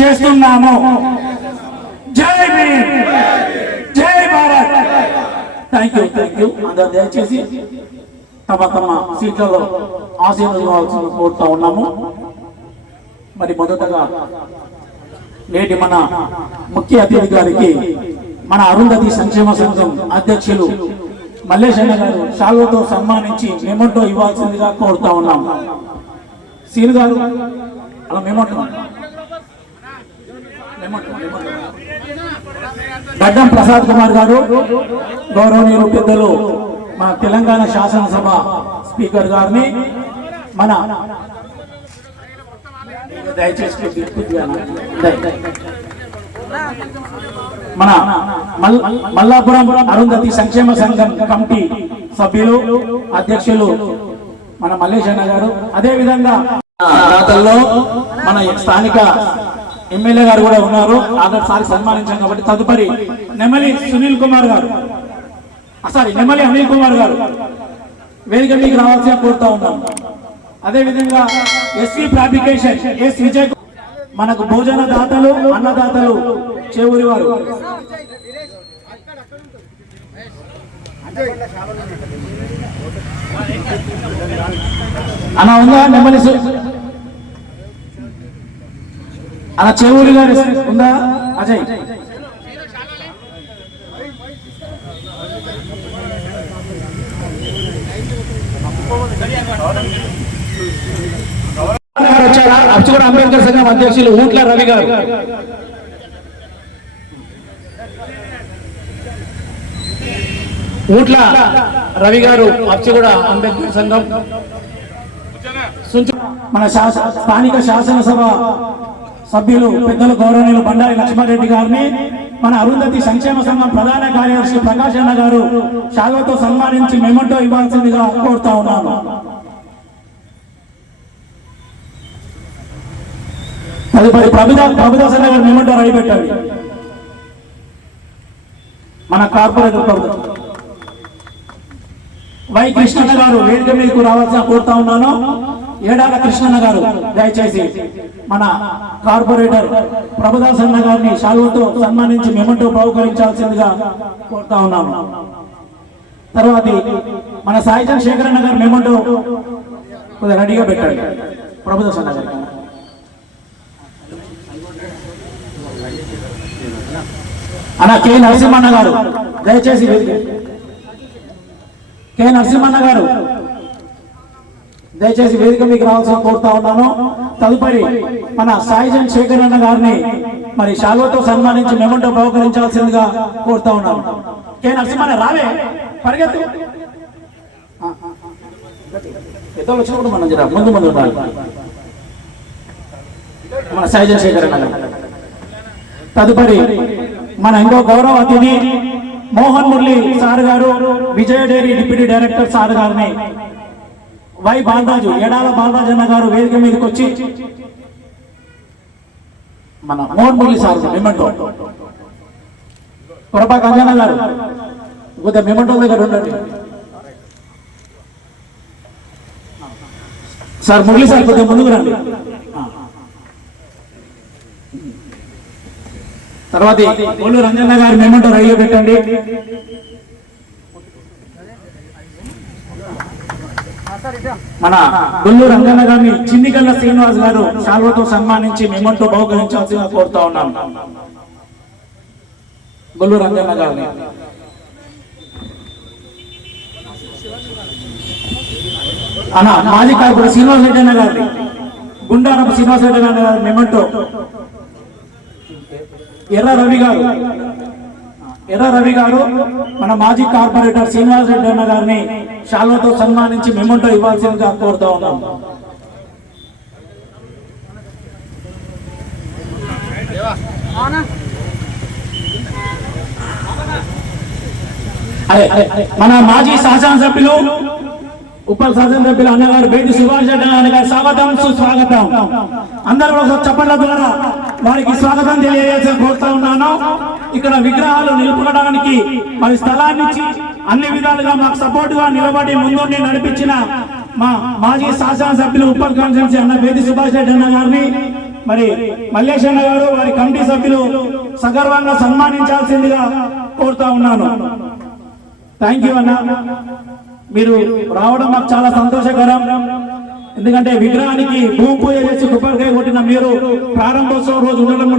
చేస్తున్నాము. జై భీమ్, జై భారత్. Thank you. అందరూ దయచేసి తమ తమ సీట్లలో ఆశీర్వదించవలసింది కోరుతా ఉన్నాము. మరి మొదటగా నేటి మన ముఖ్య అతిథి గారికి మన అరుంధతి సంక్షేమ సంఘం అధ్యక్షులు మల్లేశన్న గారు శాలువతో సన్మానించి మెమోటో ఇవ్వాల్సిందిగా కోరుతా ఉన్నాం. సీల్ గారు అలా మెమోటో గడ్డం ప్రసాద్ కుమార్ గారు, గౌరవనీయులు పెద్దలు మన తెలంగాణ శాసనసభ స్పీకర్ గారిని మన మన మల్లాపురం అరుంధతి సంక్షేమ సంఘం కమిటీ సభ్యులు అధ్యక్షులు మన మల్లేశన్న గారు, అదే విధంగా దాతల్లో మన స్థానిక ఎమ్మెల్యే గారు కూడా ఉన్నారు. ఆఖరిసారి సన్మానించాం కాబట్టి తదుపరి నెమలి సునీల్ కుమార్ గారు, నెమలి అనిల్ కుమార్ గారు వేదిక మీకు రావాల్సిన కోరుతా ఉన్నాం. అదే విధంగా ఎస్వి ఫ్యాబ్రికేషన్ ఎస్ విజయ్, మనకు భోజన దాతలు అన్నదాతలు చేవూరి వారు అన్న ఉందా, నెమలి అన్న చేవూరి గారు ఉందా, అజయ్ వచ్చారా? అచ్చుగూడ అంబేద్కర్ సంఘం అధ్యక్షులు ఊట్ల రవి గారు, ఊట్ల రవి గారు అచ్చుగూడ అంబేద్కర్ సంఘం. మన స్థానిక శాసనసభ సభ్యులు పెద్దలు గౌరవనీయులు బండారి లక్ష్మారెడ్డి గారిని మన అరుంధతి సంక్షేమ సంఘం ప్రధాన కార్యదర్శి ప్రకాష్ అన్న గారు శాలువతో సన్మానించి మెమోటో ఇవ్వాల్సిందిగా కోరుతా ఉన్నాను. తదుపరి ప్రభుదాస్ అన్న గారు మెమోటో రాయి పెట్టండి. మన కార్పొరేటర్ వై కృష్ణన్న గారు వేదిక మీదకు రావాల్సిన కోరుతా ఉన్నాను. ఏడాల కృష్ణన్న గారు దయచేసి మన కార్పొరేటర్ ప్రభుదాస్ అన్న గారిని శాలువతో సన్మానించి మెమోటో బహుకరించాల్సిందిగా కోరుతా ఉన్నాను. తర్వాత మన సాయిజన్ శేఖరన్న గారు మెమోటో కొద్దిగా రెడీగా పెట్టండి. ప్రభుదాస్ అన్న గారు అన్న కె నరసింహన్న గారు దయచేసి కె నరసింహన్న గారు దయచేసి వేదిక మీకు రావాల్సిన కోరుతా ఉన్నాను. తదుపరి మన సాయిజన్ శేఖర్ అన్న గారిని మరి శాలువతో సన్మానించి మెమోటో బహుకరించాల్సిందిగా కోరుతా ఉన్నాను. కె నరసింహన్న రావే పరిగెత్తు, పెద్దలు వచ్చినప్పుడు మనం జర ముందు ఉండాలి. మన సాయిజన్ శేఖర్ అన్న గారు. తదుపరి మన ఇంకో గౌరవ అతిథి మోహన్ మురళి సార్ గారు, విజయ డైరీ డిప్యూటీ డైరెక్టర్ సార్ గారిని వై బాలరాజు, ఏడాల బాలరాజు అన్న గారు వేదిక మీదకి వచ్చి మన మోహన్ మురళి సార్ మెమోటో, కొరపాక అంజన గారు కొద్దిగా మెమోటో దగ్గర ఉండండి సార్. మురళి సార్ కొద్దిగా ముందుకు రండి. తర్వాత ఒళ్ళు రంజన్న గారి మెమోటో రైలు పెట్టండి. మన గొల్లు రంగన్న గారిని చిన్నికల్ల శ్రీనివాస్ గారు శాలువతో సన్మానించి మెమోటో బహుకరించాల్సిందిగా కోరుతా ఉన్నాం. గొల్లు రంగన్న గారిని అన్న మాజీ కార్పొరేటర్ శ్రీనివాస్ రెడ్డి అన్న గారిని, గుండారపు శ్రీనివాస్ రెడ్డి అన్న గారి మెమోటో ఎర్ర రవి గారు మన మాజీ కార్పొరేటర్ శ్రీనివాస్ రెడ్డి అన్న గారిని శాలువతో సన్మానించి మెమోటో ఇవ్వాల్సిందిగా కోరుతా ఉన్నాం. మన మాజీ శాసనసభ్యులు ఉప్పల్ శాసనసభ్యులు అన్నగారు బేటి సుభాష్ రెడ్డి అన్న గారు స్వాగతం సుస్వాగతం. అందరూ చప్పట్ల ద్వారా వారికి స్వాగతం తెలియజేసి కోరుతా ఉన్నాను. ఇక్కడ విగ్రహాలు నిలుపుకోవడానికి మరి స్థలాన్ని ఇచ్చి అన్ని విధాలుగా మాకు సపోర్ట్ గా నిలబడి ముందుండి నడిపించిన మా మాజీ శాసనసభ్యులు ఉప్పల్ కాన్స్టిట్యున్సీ అన్న బేటి సుభాష్ రెడ్డి అన్న గారిని, మరి మల్లేశన్న గారు వారి కమిటీ సభ్యులు సగర్వంగా సన్మానించాల్సిందిగా కోరుతా ఉన్నాను. థ్యాంక్ యూ అన్న, మీరు రావడం మాకు చాలా సంతోషకరం. ఎందుకంటే విగ్రహానికి భూమి పూజ చేసి కొబ్బరికాయ కొట్టిన మీరు ప్రారంభోత్సవం రోజు ఉండడం